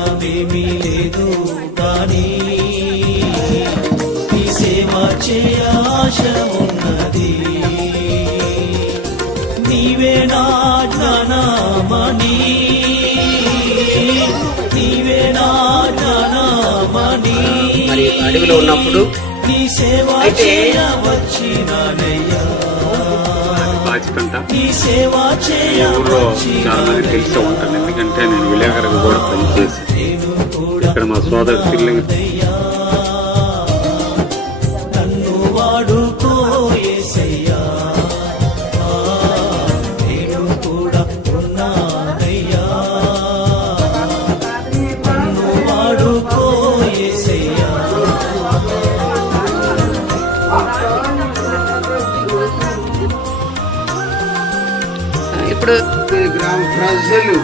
ధనమేమీ లేదు కానీ నీ సేవ చేయ ఆశ ఉన్నది. నీవే నా జ్ఞానమణి, నీవే నా జ్ఞానమణి. అడవిలో ఉన్నప్పుడు నీ సేవ చేయవచ్చినయ్యా, నీ సేవ ఊళ్ళో చాలా మంది తెలిసే ఉంటాను, ఎందుకంటే నేను విలేకరుగా కూడా పనిచేసి ఇక్కడ మా సోదరు పిల్లలు నన్ను వాడుకో యేసయ్యా, నేను కూడా ఉన్నానయ్యా, నన్ను వాడుకో యేసయ్యా. ఇప్పుడు గ్రామ ప్రజలు